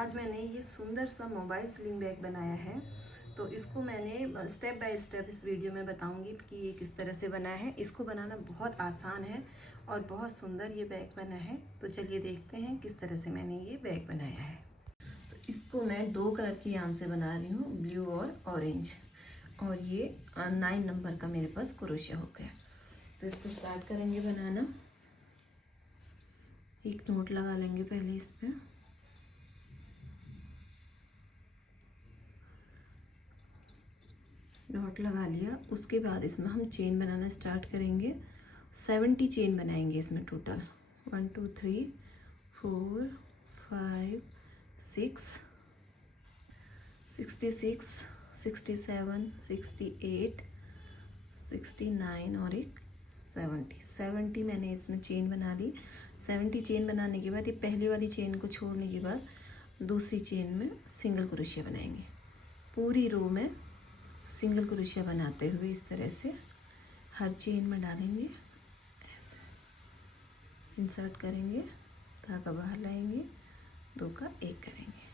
आज मैंने ये सुंदर सा मोबाइल स्लिंग बैग बनाया है। तो इसको मैंने स्टेप बाय स्टेप इस वीडियो में बताऊंगी कि ये किस तरह से बना है। इसको बनाना बहुत आसान है और बहुत सुंदर ये बैग बना है। तो चलिए देखते हैं किस तरह से मैंने ये बैग बनाया है। तो इसको मैं 2 कलर की यान से बना रही हूँ, ब्लू और ऑरेंज। और ये 9 नंबर का मेरे पास क्रोशिया हो गया। तो इसको स्टार्ट करेंगे बनाना। एक नोट लगा लेंगे पहले इस पर। डॉट लगा लिया। उसके बाद इसमें हम चेन बनाना स्टार्ट करेंगे। 70 चेन बनाएंगे इसमें टोटल। 1 2 3 4 5 6 66 67 68 69 और एक 70 मैंने इसमें चेन बना ली। 70 चेन बनाने के बाद ये पहली वाली चेन को छोड़ने के बाद दूसरी चेन में सिंगल क्रोशिया बनाएंगे। पूरी रो में सिंगल क्रोशिया बनाते हुए इस तरह से हर चेन में डालेंगे। ऐसे इंसर्ट करेंगे, धागा बाहर लाएंगे, 2 का 1 करेंगे।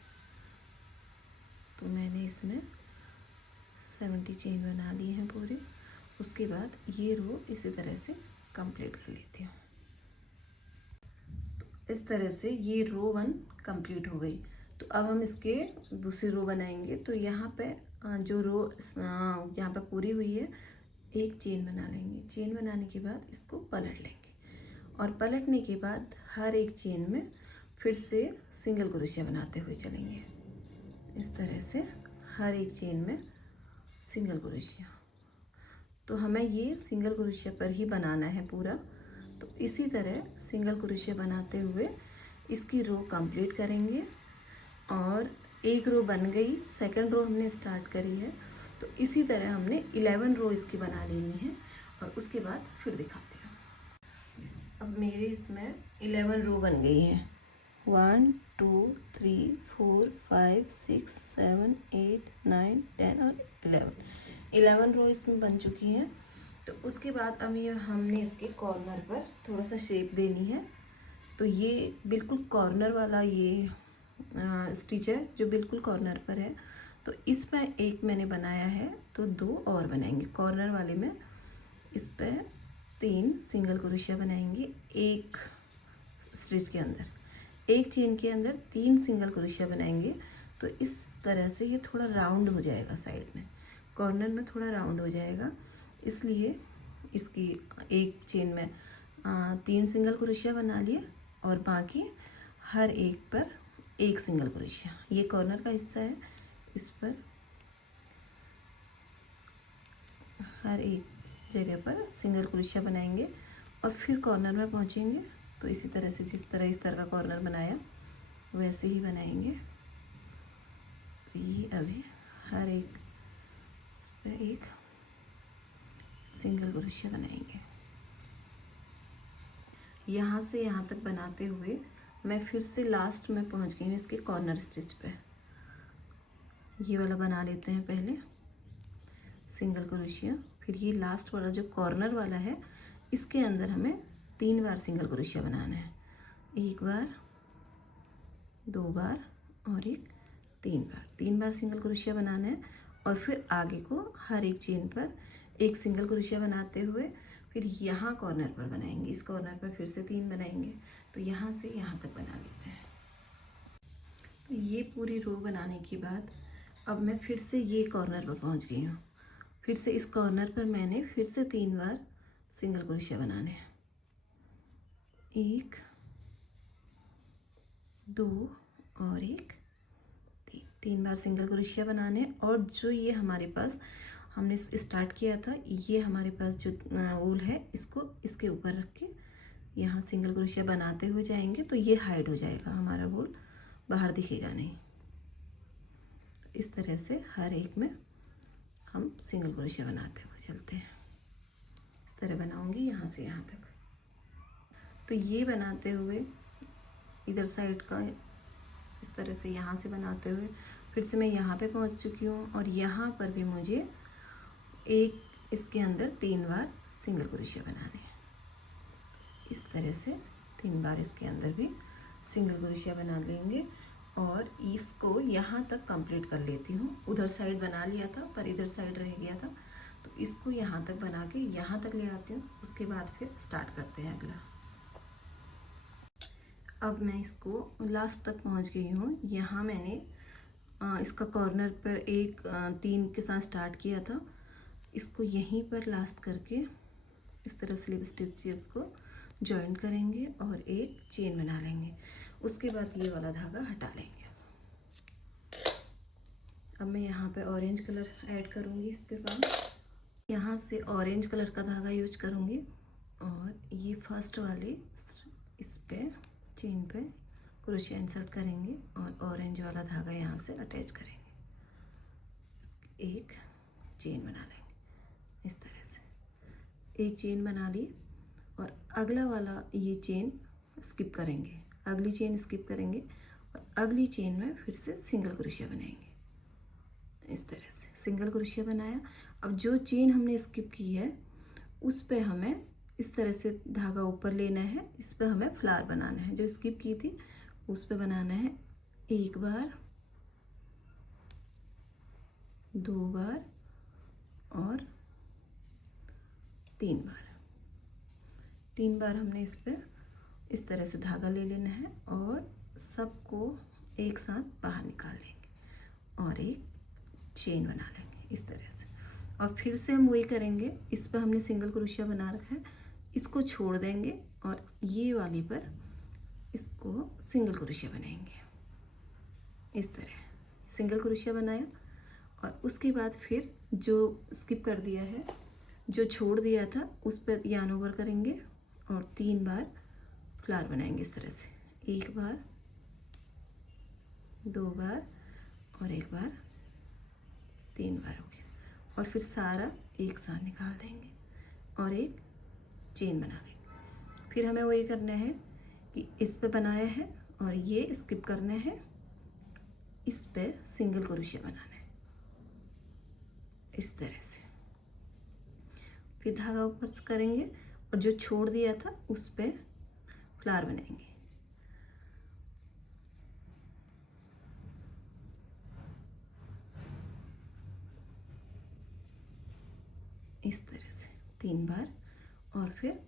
तो मैंने इसमें 70 चेन बना ली हैं पूरी। उसके बाद ये रो इसी तरह से कंप्लीट कर लेती हूँ। तो इस तरह से ये रो 1 कंप्लीट हो गई। तो अब हम इसके दूसरी रो बनाएंगे। तो यहाँ पे जो रो यहाँ पे पूरी हुई है, एक चेन बना लेंगे। चेन बनाने के बाद इसको पलट लेंगे और पलटने के बाद हर एक चेन में फिर से सिंगल क्रोशिया बनाते हुए चलेंगे। इस तरह से हर एक चेन में सिंगल क्रोशिया। तो हमें ये सिंगल क्रोशिया पर ही बनाना है पूरा। तो इसी तरह सिंगल क्रोशिया बनाते हुए इसकी रो कंप्लीट करेंगे। और एक रो बन गई, सेकंड रो हमने स्टार्ट करी है। तो इसी तरह हमने 11 रो इसकी बना लेनी है और उसके बाद फिर दिखाते हैं। अब मेरे इसमें 11 रो बन गई है। 1 2 3 4 5 6 7 8 9 10 और 11 रो इसमें बन चुकी हैं। तो उसके बाद अब ये हमने इसके कॉर्नर पर थोड़ा सा शेप देनी है। तो ये बिल्कुल कॉर्नर वाला ये स्टिच है जो बिल्कुल कॉर्नर पर है। तो इस पर एक मैंने बनाया है, तो 2 और बनाएंगे। कॉर्नर वाले में इस पर 3 सिंगल क्रोशिया बनाएंगे। एक स्टिच के अंदर, एक चेन के अंदर 3 सिंगल क्रोशिया बनाएंगे। तो इस तरह से ये थोड़ा राउंड हो जाएगा, साइड में कॉर्नर में थोड़ा राउंड हो जाएगा। इसलिए इसकी एक चेन में 3 सिंगल क्रोशिया बना लिए और बाकी हर एक पर एक सिंगल क्रोशिया। ये कॉर्नर का हिस्सा है, इस पर हर एक जगह पर सिंगल क्रोशिया बनाएंगे और फिर कॉर्नर में पहुंचेंगे। तो इसी तरह से जिस तरह इस तरह का कॉर्नर बनाया वैसे ही बनाएंगे। तो ये अभी हर एक इस पर एक सिंगल क्रोशिया बनाएंगे। यहाँ से यहाँ तक बनाते हुए मैं फिर से लास्ट में पहुँच गई हूँ इसके कॉर्नर स्टिच पे। ये वाला बना लेते हैं पहले सिंगल क्रोशिया। फिर ये लास्ट वाला जो कॉर्नर वाला है, इसके अंदर हमें 3 बार सिंगल क्रोशिया बनाना है। 1 बार, 2 बार और एक 3 बार सिंगल क्रोशिया बनाना है। और फिर आगे को हर एक चेन पर एक सिंगल क्रोशिया बनाते हुए फिर यहाँ कॉर्नर पर बनाएंगे। इस कॉर्नर पर फिर से 3 बनाएंगे। तो यहाँ से यहाँ तक बना लेते हैं। तो ये पूरी रो बनाने के बाद अब मैं फिर से ये कॉर्नर पर पहुँच गई हूँ। फिर से इस कॉर्नर पर मैंने फिर से 3 बार सिंगल क्रोशिया बनाने हैं। 1 2 और एक 3 बार सिंगल क्रोशिया बनाने। और जो ये हमारे पास हमने स्टार्ट किया था, ये हमारे पास जो वूल है, इसको इसके ऊपर रख के यहाँ सिंगल क्रोशिया बनाते हुए जाएंगे। तो ये हाइड हो जाएगा, हमारा वूल बाहर दिखेगा नहीं। इस तरह से हर एक में हम सिंगल क्रोशिया बनाते हुए चलते हैं। इस तरह बनाऊंगी यहाँ से यहाँ तक। तो ये बनाते हुए इधर साइड का इस तरह से यहाँ से बनाते हुए फिर से मैं यहाँ पे पहुँच चुकी हूँ। और यहाँ पर भी मुझे एक इसके अंदर 3 बार सिंगल क्रोशिया बनाने हैं। इस तरह से 3 बार इसके अंदर भी सिंगल क्रोशिया बना लेंगे। और इसको यहाँ तक कंप्लीट कर लेती हूँ। उधर साइड बना लिया था पर इधर साइड रह गया था, तो इसको यहाँ तक बना के यहाँ तक ले आती हूँ। उसके बाद फिर स्टार्ट करते हैं अगला। अब मैं इसको लास्ट तक पहुँच गई हूँ। यहाँ मैंने इसका कॉर्नर पर एक 3 के साथ स्टार्ट किया था, इसको यहीं पर लास्ट करके इस तरह स्लिप स्टिचेस को जॉइन करेंगे और एक चेन बना लेंगे। उसके बाद ये वाला धागा हटा लेंगे। अब मैं यहाँ पे ऑरेंज कलर ऐड करूँगी। इसके बाद यहाँ से ऑरेंज कलर का धागा यूज करूँगी और ये फर्स्ट वाले इस पे चेन पे क्रोशिया इंसर्ट करेंगे और ऑरेंज वाला धागा यहाँ से अटैच करेंगे। एक चेन बना लेंगे इस तरह से। एक चेन बना ली और अगला वाला ये चेन स्किप करेंगे, अगली चेन स्किप करेंगे और अगली चेन में फिर से सिंगल क्रोशिया बनाएंगे। इस तरह से सिंगल क्रोशिया बनाया। अब जो चेन हमने स्किप की है उस पे हमें इस तरह से धागा ऊपर लेना है, इस पे हमें फ्लावर बनाना है। जो स्किप की थी उस पे बनाना है 1 बार, 2 बार और 3 बार। 3 बार हमने इस पे इस तरह से धागा ले लेना है और सबको एक साथ बाहर निकाल लेंगे और एक चेन बना लेंगे इस तरह से। और फिर से हम वही करेंगे। इस पर हमने सिंगल क्रोशिया बना रखा है, इसको छोड़ देंगे और ये वाली पर इसको सिंगल क्रोशिया बनाएंगे। इस तरह सिंगल क्रोशिया बनाया और उसके बाद फिर जो स्किप कर दिया है, जो छोड़ दिया था, उस पर यार्न ओवर करेंगे और 3 बार फ्लावर बनाएंगे इस तरह से। 1 बार, 2 बार और 1 बार, 3 बार हो गया। और फिर सारा एक साथ निकाल देंगे और एक चेन बना लेंगे। फिर हमें वही करना है कि इस पे बनाया है और ये स्किप करना है, इस पे सिंगल क्रोशिया बनाना है इस तरह से। फिर धागा ऊपर से करेंगे और जो छोड़ दिया था उस पे फ्लावर बनाएंगे। इस तरह से 3 बार और फिर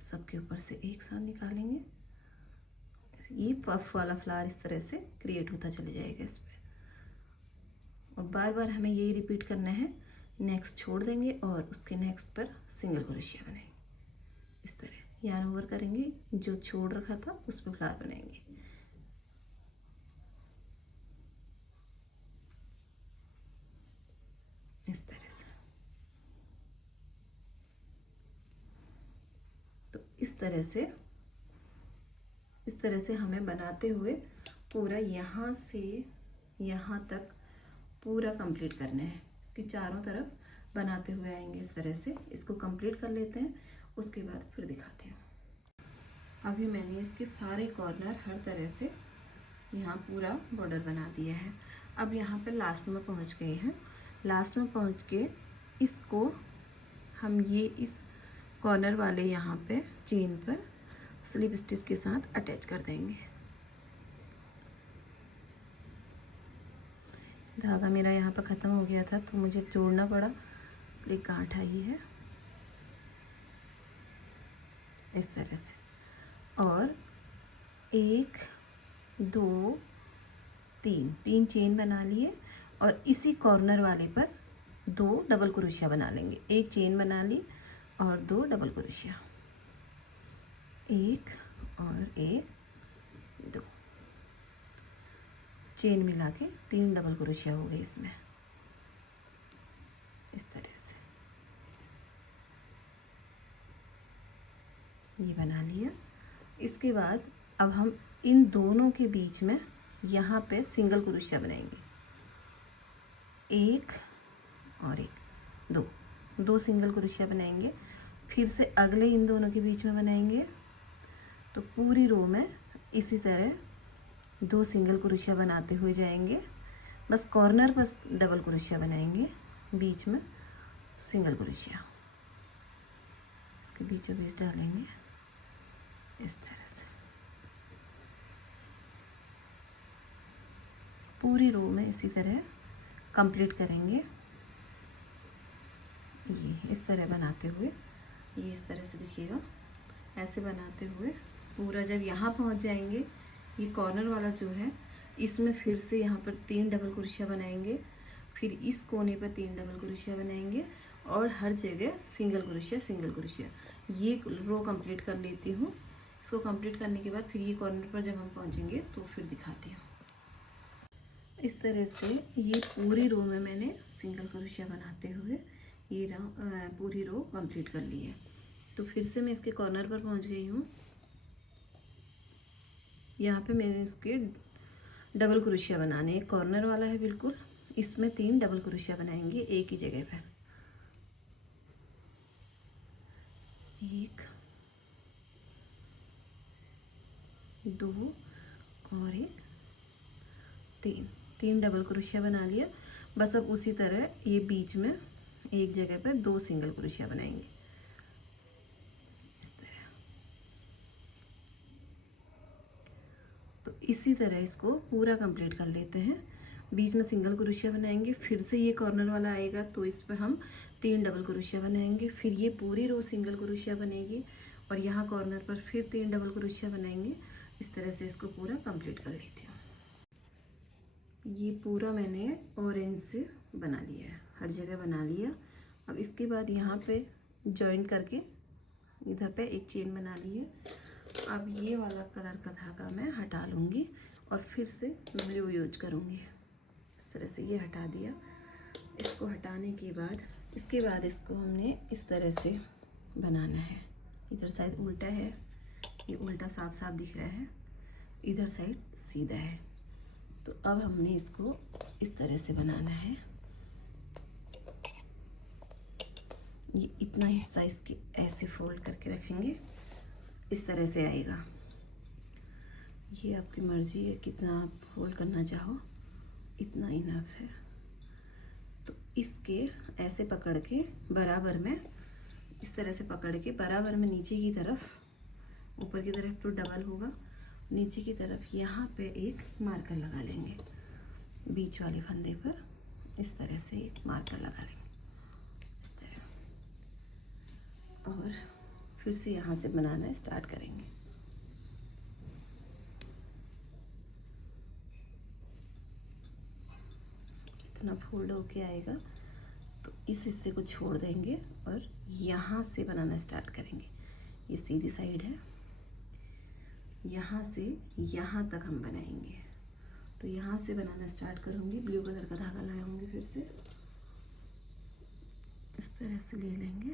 सबके ऊपर से एक साथ निकालेंगे। ये पफ वाला फ्लावर इस तरह से क्रिएट होता चले जाएगा इस पे। और बार बार हमें यही रिपीट करना है। नेक्स्ट छोड़ देंगे और उसके नेक्स्ट पर सिंगल क्रोशिया बनाएंगे इस तरह। यार्न ओवर करेंगे, जो छोड़ रखा था उस पर फ्लावर बनाएंगे। इस तरह से। तो इस तरह से हमें बनाते हुए पूरा यहाँ से यहाँ तक पूरा कंप्लीट करना है। इसकी चारों तरफ बनाते हुए आएंगे इस तरह से। इसको कंप्लीट कर लेते हैं, उसके बाद फिर दिखाती हूँ। अभी मैंने इसके सारे कॉर्नर हर तरह से यहाँ पूरा बॉर्डर बना दिया है। अब यहाँ पे लास्ट में पहुँच गए हैं। लास्ट में पहुँच के इसको हम ये इस कॉर्नर वाले यहाँ पे चेन पर स्लिप स्टिच के साथ अटैच कर देंगे। धागा मेरा यहाँ पर ख़त्म हो गया था तो मुझे जोड़ना पड़ा, इसलिए गांठ आई है इस तरह से। और 1 2 3 चेन बना लिए और इसी कॉर्नर वाले पर 2 डबल क्रोशिया बना लेंगे। एक चेन बना ली और 2 डबल क्रोशिया, 1 और 1 2 चेन मिला के 3 डबल क्रोशिया हो गए इसमें इस तरह से। ये बना लिया। इसके बाद अब हम इन दोनों के बीच में यहाँ पे सिंगल क्रोशिया बनाएंगे। 1 और 1 2 सिंगल क्रोशिया बनाएंगे। फिर से अगले इन दोनों के बीच में बनाएंगे। तो पूरी रो में इसी तरह 2 सिंगल क्रोशिया बनाते हुए जाएंगे। बस कॉर्नर पर डबल क्रोशिया बनाएंगे, बीच में सिंगल क्रोशिया इसके बीचों बीच डालेंगे इस तरह से। पूरी रो में इसी तरह कंप्लीट करेंगे। ये इस तरह बनाते हुए, ये इस तरह से दिखिएगा, ऐसे बनाते हुए पूरा जब यहाँ पहुँच जाएंगे, ये कॉर्नर वाला जो है इसमें फिर से यहाँ पर 3 डबल क्रोशिया बनाएंगे, फिर इस कोने पर 3 डबल क्रोशिया बनाएंगे और हर जगह सिंगल क्रोशिया। ये रो कंप्लीट कर लेती हूँ। इसको कंप्लीट करने के बाद फिर ये कॉर्नर पर जब हम पहुँचेंगे तो फिर दिखाती हूँ। इस तरह से ये पूरी रो में मैंने सिंगल क्रोशिया बनाते हुए ये पूरी रो कंप्लीट कर ली है। तो फिर से मैं इसके कॉर्नर पर पहुंच गई हूँ। यहाँ पे मैंने इसके डबल क्रोशिया बनाने, एक कॉर्नर वाला है बिल्कुल, इसमें 3 डबल क्रोशिया बनाएंगे एक ही जगह पर। 1 2 और 1 3 डबल क्रोशिया बना लिया। बस अब उसी तरह ये बीच में एक जगह पर 2 सिंगल क्रोशिया बनाएंगे इस तरह। तो इसी तरह इसको पूरा कंप्लीट कर लेते हैं। बीच में सिंगल क्रोशिया बनाएंगे, फिर से ये कॉर्नर वाला आएगा तो इस पर हम 3 डबल क्रोशिया बनाएंगे, फिर ये पूरी रो सिंगल क्रोशिया बनेगी और यहाँ कॉर्नर पर फिर 3 डबल क्रोशिया बनाएंगे। इस तरह से इसको पूरा कंप्लीट कर लेती हूँ। ये पूरा मैंने ऑरेंज से बना लिया है, हर जगह बना लिया। अब इसके बाद यहाँ पे जॉइंट करके इधर पे एक चेन बना ली है। अब ये वाला कलर का धागा मैं हटा लूँगी और फिर से ब्लू यूज करूँगी। इस तरह से ये हटा दिया। इसको हटाने के बाद इसके बाद इसको हमने इस तरह से बनाना है। इधर साइड उल्टा है, ये उल्टा साफ साफ दिख रहा है, इधर साइड सीधा है। तो अब हमने इसको इस तरह से बनाना है। ये इतना हिस्सा इसके ऐसे फोल्ड करके रखेंगे, इस तरह से आएगा। ये आपकी मर्जी है कितना आप फोल्ड करना चाहो, इतना इनफ है। तो इसके ऐसे पकड़ के बराबर में, इस तरह से पकड़ के बराबर में नीचे की तरफ, ऊपर की तरफ तो डबल होगा, नीचे की तरफ यहाँ पे एक मार्कर लगा लेंगे। बीच वाले फंदे पर इस तरह से एक मार्कर लगा लेंगे इस तरह, और फिर से यहाँ से बनाना स्टार्ट करेंगे। इतना फोल्ड होके आएगा तो इस हिस्से को छोड़ देंगे और यहाँ से बनाना स्टार्ट करेंगे। ये सीधी साइड है, यहाँ से यहाँ तक हम बनाएंगे। तो यहाँ से बनाना स्टार्ट करूँगी। ब्लू कलर का धागा लाऊंगी, फिर से इस तरह से ले लेंगे।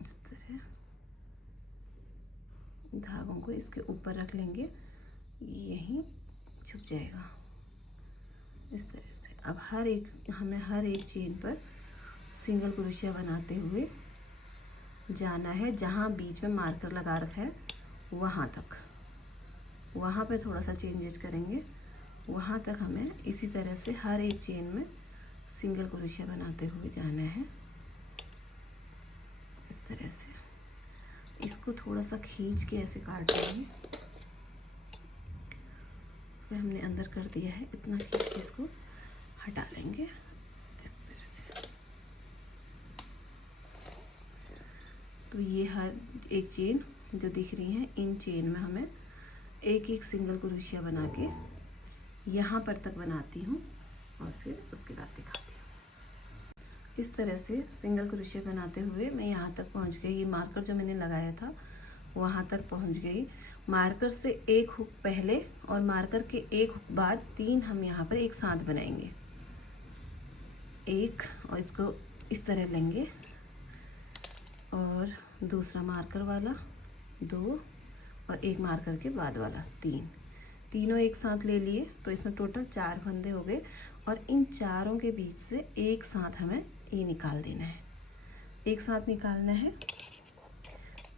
इस तरह धागों को इसके ऊपर रख लेंगे, यहीं छुप जाएगा इस तरह से। अब हमें हर एक चेन पर सिंगल क्रोशिया बनाते हुए जाना है। जहाँ बीच में मार्कर लगा रखा है वहाँ तक, वहाँ पे थोड़ा सा चेंजेस करेंगे, वहाँ तक हमें इसी तरह से हर एक चेन में सिंगल क्रोशिया बनाते हुए जाना है इस तरह से। इसको थोड़ा सा खींच के ऐसे काट लेंगे। हमने अंदर कर दिया है, इतना खींच के इसको हटा लेंगे इस तरह से। तो ये हर एक चेन जो दिख रही है, इन चेन में हमें एक एक सिंगल क्रोशिया बना के यहाँ पर तक बनाती हूँ और फिर उसके बाद दिखाती हूँ। इस तरह से सिंगल क्रोशिया बनाते हुए मैं यहाँ तक पहुँच गई। ये मार्कर जो मैंने लगाया था वहाँ तक पहुँच गई। मार्कर से एक हुक पहले और मार्कर के एक हुक बाद 3 हम यहाँ पर एक साथ बनाएंगे। एक, और इसको इस तरह लेंगे और दूसरा मार्कर वाला 2 और एक मार्कर के बाद वाला 3, तीनों एक साथ ले लिए। तो इसमें टोटल 4 फंदे हो गए और इन चारों के बीच से एक साथ हमें ये निकाल देना है, एक साथ निकालना है।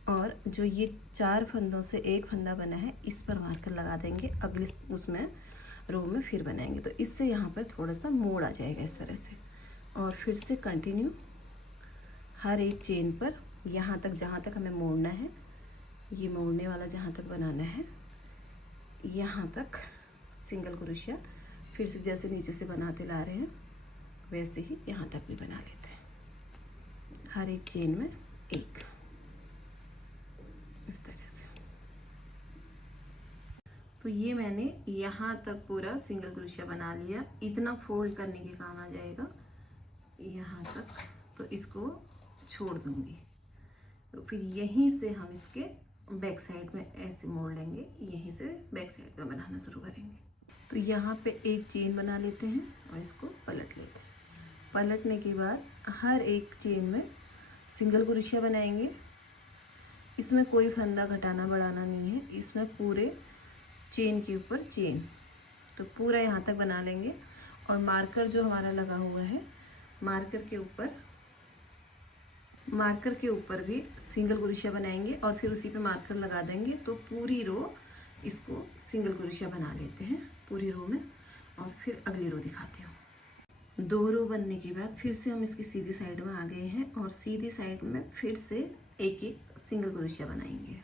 और जो ये 4 फंदों से एक फंदा बना है इस पर मार्कर लगा देंगे, अगले उसमें रो में फिर बनाएंगे। तो इससे यहाँ पर थोड़ा सा मोड़ आ जाएगा इस तरह से। और फिर से कंटिन्यू हर एक चेन पर यहाँ तक, जहाँ तक हमें मोड़ना है, ये मोड़ने वाला जहाँ तक बनाना है, यहाँ तक सिंगल क्रोशिया फिर से जैसे नीचे से बनाते ला रहे हैं वैसे ही यहाँ तक भी बना लेते हैं, हर एक चेन में एक, इस तरह से। तो ये मैंने यहाँ तक पूरा सिंगल क्रोशिया बना लिया, इतना फोल्ड करने के काम आ जाएगा यहाँ तक, तो इसको छोड़ दूंगी। तो फिर यहीं से हम इसके बैक साइड में ऐसे मोड़ लेंगे, यहीं से बैक साइड में बनाना शुरू करेंगे। तो यहाँ पे एक चेन बना लेते हैं और इसको पलट लेते हैं। पलटने के बाद हर एक चेन में सिंगल क्रोशिया बनाएंगे। इसमें कोई फंदा घटाना बढ़ाना नहीं है, इसमें पूरे चेन के ऊपर चेन, तो पूरा यहाँ तक बना लेंगे। और मार्कर जो हमारा लगा हुआ है, मार्कर के ऊपर भी सिंगल क्रोशिया बनाएंगे और फिर उसी पे मार्कर लगा देंगे। तो पूरी रो इसको सिंगल क्रोशिया बना लेते हैं पूरी रो में। और फिर अगली रो दिखाती हूँ। 2 रो बनने के बाद फिर से हम इसकी सीधी साइड में आ गए हैं और सीधी साइड में फिर से एक एक सिंगल क्रोशिया बनाएंगे।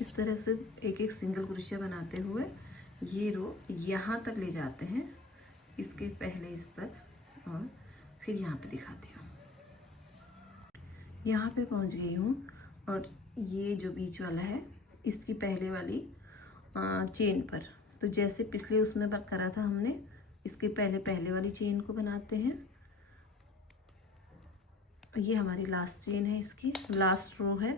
इस तरह से एक एक सिंगल क्रोशिया बनाते हुए ये रो यहाँ तक ले जाते हैं, इसके पहले इस तक, और फिर यहाँ पे दिखाती हूँ। यहाँ पे पहुँच गई हूँ और ये जो बीच वाला है इसकी पहले वाली चेन पर, तो जैसे पिछले उसमें करा था हमने, इसके पहले वाली चेन को बनाते हैं। ये हमारी लास्ट चेन है, इसकी लास्ट रो है।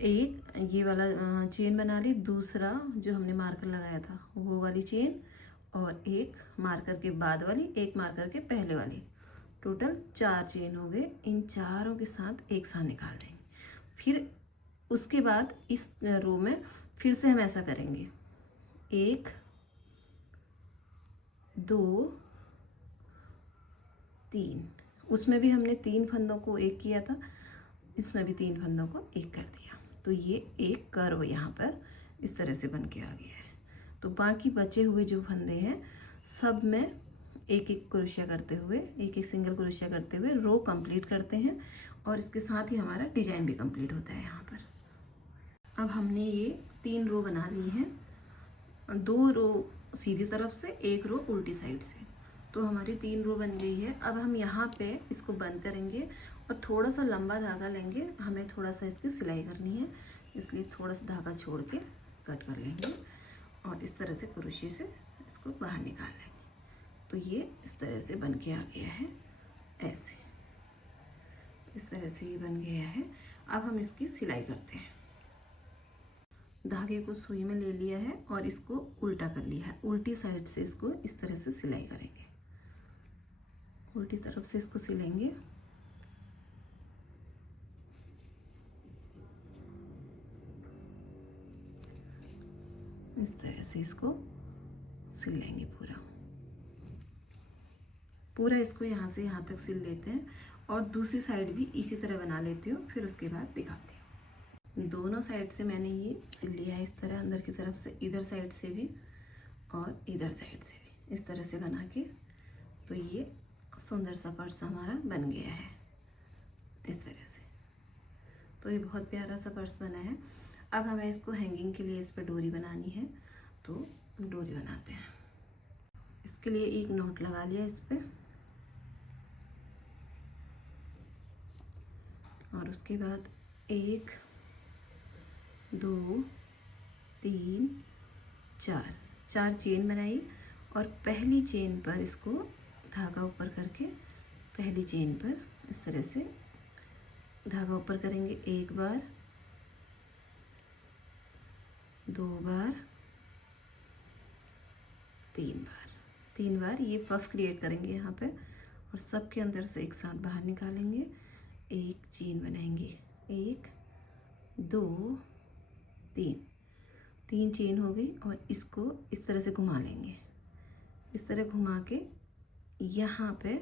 एक ये वाला चेन बना ली, दूसरा जो हमने मार्कर लगाया था वो वाली चेन, और एक मार्कर के बाद वाली, एक मार्कर के पहले वाली, टोटल 4 चेन हो गए। इन चारों के साथ एक साथ निकाल देंगे। फिर उसके बाद इस रो में फिर से हम ऐसा करेंगे, 1 2 3, उसमें भी हमने 3 फंदों को एक किया था, इसमें भी 3 फंदों को एक कर दिया। तो ये एक कर्व यहाँ पर इस तरह से बन के आ गया है। तो बाकी बचे हुए जो फंदे हैं सब में एक एक क्रोशिया करते हुए, एक एक सिंगल क्रोशिया करते हुए रो कंप्लीट करते हैं, और इसके साथ ही हमारा डिजाइन भी कंप्लीट होता है यहाँ पर। अब हमने ये 3 रो बना ली हैं, 2 रो सीधी तरफ से, 1 रो उल्टी साइड से, तो हमारी 3 रो बन गई है। अब हम यहाँ पे इसको बंद करेंगे और थोड़ा सा लंबा धागा लेंगे, हमें थोड़ा सा इसकी सिलाई करनी है, इसलिए थोड़ा सा धागा छोड़ के कट कर लेंगे और इस तरह से क्रोशिया से इसको बाहर निकाल लेंगे। तो ये इस तरह से बन के आ गया है, ऐसे इस तरह से ये बन गया है। अब हम इसकी सिलाई करते हैं। धागे को सुई में ले लिया है और इसको उल्टा कर लिया है, उल्टी साइड से इसको इस तरह से सिलाई करेंगे, उल्टी तरफ से इसको सिलेंगे। इस तरह से इसको सिल लेंगे पूरा इसको यहाँ से यहाँ तक सिल लेते हैं। और दूसरी साइड भी इसी तरह बना लेती हूँ, फिर उसके बाद दिखाती हूँ। दोनों साइड से मैंने ये सिल लिया है इस तरह, अंदर की तरफ से, इधर साइड से भी और इधर साइड से भी, इस तरह से बना के। तो ये सुंदर सा पर्स हमारा बन गया है इस तरह से। तो ये बहुत प्यारा सा पर्स बना है। अब हमें इसको हैंगिंग के लिए इस पर डोरी बनानी है, तो डोरी बनाते हैं। इसके लिए एक नॉट लगा लिया इस पर, और उसके बाद 1 2 3 4 चेन बनाई, और पहली चेन पर इसको धागा ऊपर करके, पहली चेन पर इस तरह से धागा ऊपर करेंगे, 1 बार, 2 बार, 3 बार ये पफ क्रिएट करेंगे यहाँ पे, और सबके अंदर से एक साथ बाहर निकालेंगे, एक चेन बनाएंगे, 1 2 3 चेन हो गई। और इसको इस तरह से घुमा लेंगे, इस तरह घुमा के यहाँ पे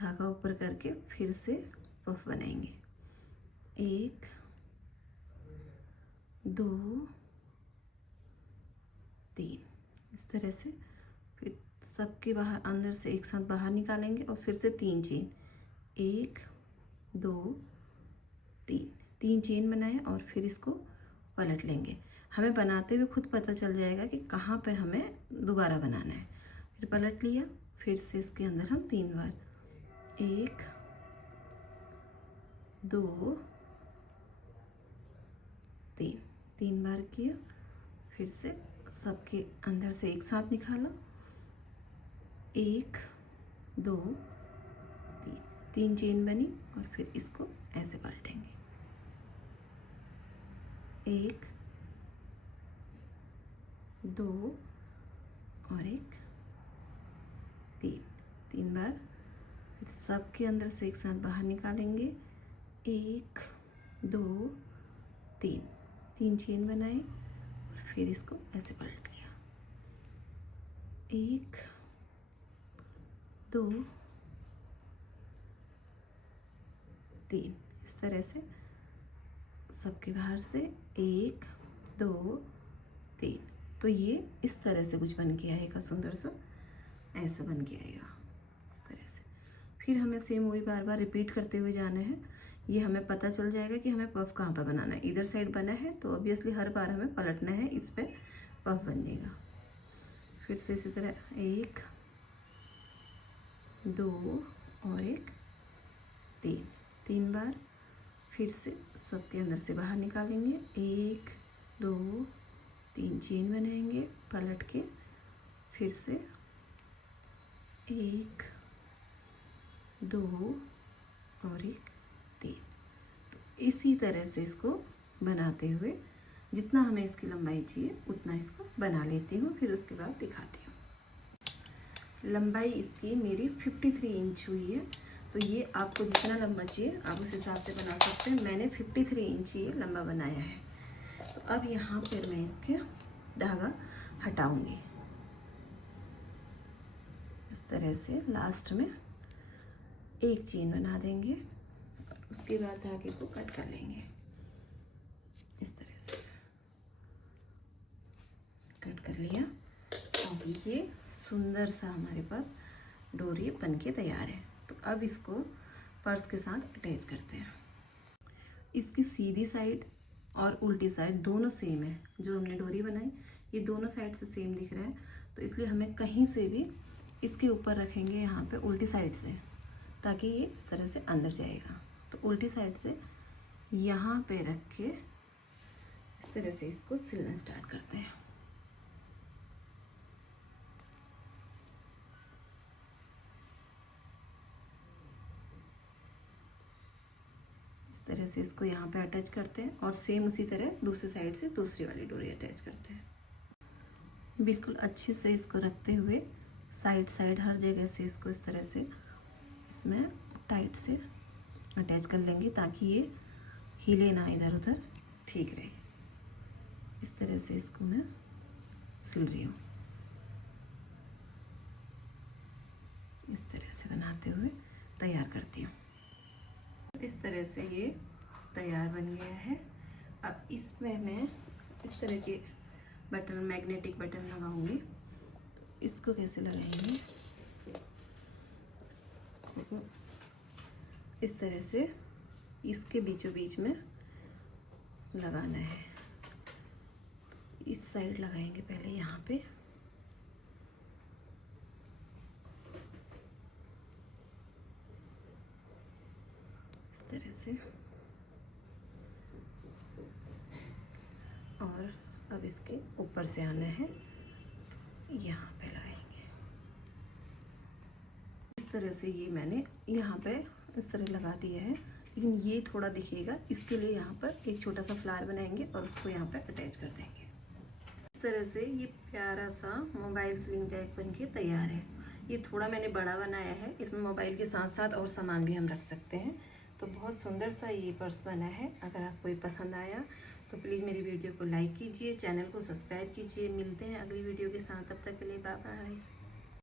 धागा ऊपर करके फिर से पफ बनाएंगे, 1 2 3, इस तरह से। फिर सबके बाहर अंदर से एक साथ बाहर निकालेंगे और फिर से 3 चेन, 1 2 3, 3 चेन बनाए और फिर इसको पलट लेंगे। हमें बनाते हुए खुद पता चल जाएगा कि कहाँ पे हमें दोबारा बनाना है। फिर पलट लिया, फिर से इसके अंदर हम 3 बार, 1 2 3, 3 बार किया, फिर से सबके अंदर से एक साथ निकाला, 1 2 3, 3 चेन बनी और फिर इसको ऐसे पलटेंगे, 1 2 और 1 3, 3 बार। फिर सबके अंदर से एक साथ बाहर निकालेंगे, 1 2 3, 3 चेन बनाए और फिर इसको ऐसे पलट लिया, 1 2 3, इस तरह से सबके बाहर से 1 2 3। तो ये इस तरह से कुछ बन के आएगा, सुंदर सा ऐसा बन के आएगा इस तरह से। फिर हमें सेम वही बार बार रिपीट करते हुए जाना है। ये हमें पता चल जाएगा कि हमें पफ कहाँ पर बनाना है। इधर साइड बना है तो ऑब्वियसली हर बार हमें पलटना है, इस पर पफ बन जाएगा। फिर से इसी तरह 1 2 और 1 3, 3 बार। फिर से सबके अंदर से बाहर निकालेंगे, 1 2 3 चेन बनाएंगे, पलट के फिर से 1 2 और 1 3। इसी तरह से इसको बनाते हुए जितना हमें इसकी लंबाई चाहिए उतना इसको बना लेती हूँ, फिर उसके बाद दिखाती हूँ। लंबाई इसकी मेरी 53 इंच हुई है, तो ये आपको जितना लंबा चाहिए आप उस हिसाब से बना सकते हैं। मैंने 53 इंच ये लंबा बनाया है। तो अब यहाँ पर मैं इसके धागा हटाऊंगी इस तरह से। लास्ट में एक चेन बना देंगे और उसके बाद धागे को कट कर लेंगे इस तरह से। कट कर लिया और ये सुंदर सा हमारे पास डोरी बन के तैयार है। तो अब इसको पर्स के साथ अटैच करते हैं। इसकी सीधी साइड और उल्टी साइड दोनों सेम है। जो हमने डोरी बनाई ये दोनों साइड से सेम दिख रहा है, तो इसलिए हमें कहीं से भी इसके ऊपर रखेंगे यहाँ पे उल्टी साइड से, ताकि ये इस तरह से अंदर जाएगा। तो उल्टी साइड से यहाँ पे रख के इस तरह से इसको सिलना स्टार्ट करते हैं। इस तरह से इसको यहाँ पे अटैच करते हैं और सेम उसी तरह दूसरी साइड से दूसरी वाली डोरी अटैच करते हैं। बिल्कुल अच्छे से इसको रखते हुए साइड साइड हर जगह से इसको इस तरह से इसमें टाइट से अटैच कर लेंगे, ताकि ये हिले ना इधर उधर, ठीक रहे। इस तरह से इसको मैं सिल रही हूँ। इस तरह से बनाते हुए तैयार करती हूँ। इस तरह से ये तैयार बन गया है। अब इसमें मैं इस तरह के बटन, मैग्नेटिक बटन लगाऊंगी। इसको कैसे लगाएंगे, इस तरह से इसके बीचों बीच में लगाना है। इस साइड लगाएंगे पहले यहाँ पे, इस तरह से, और अब इसके ऊपर से आना है, यहाँ पे लगाएंगे। इस तरह से ये मैंने यहाँ पे इस तरह लगा दिया है, लेकिन ये थोड़ा दिखेगा, इसके लिए यहाँ पर एक छोटा सा फ्लावर बनाएंगे और उसको यहाँ पे अटैच कर देंगे। इस तरह से ये प्यारा सा मोबाइल स्लिंग बैग बन के तैयार है। ये थोड़ा मैंने बड़ा बनाया है, इसमें मोबाइल के साथ साथ और सामान भी हम रख सकते हैं। तो बहुत सुंदर सा ये पर्स बना है। अगर आपको ये पसंद आया तो प्लीज़ मेरी वीडियो को लाइक कीजिए, चैनल को सब्सक्राइब कीजिए। मिलते हैं अगली वीडियो के साथ, तब तक के लिए बाय बाय।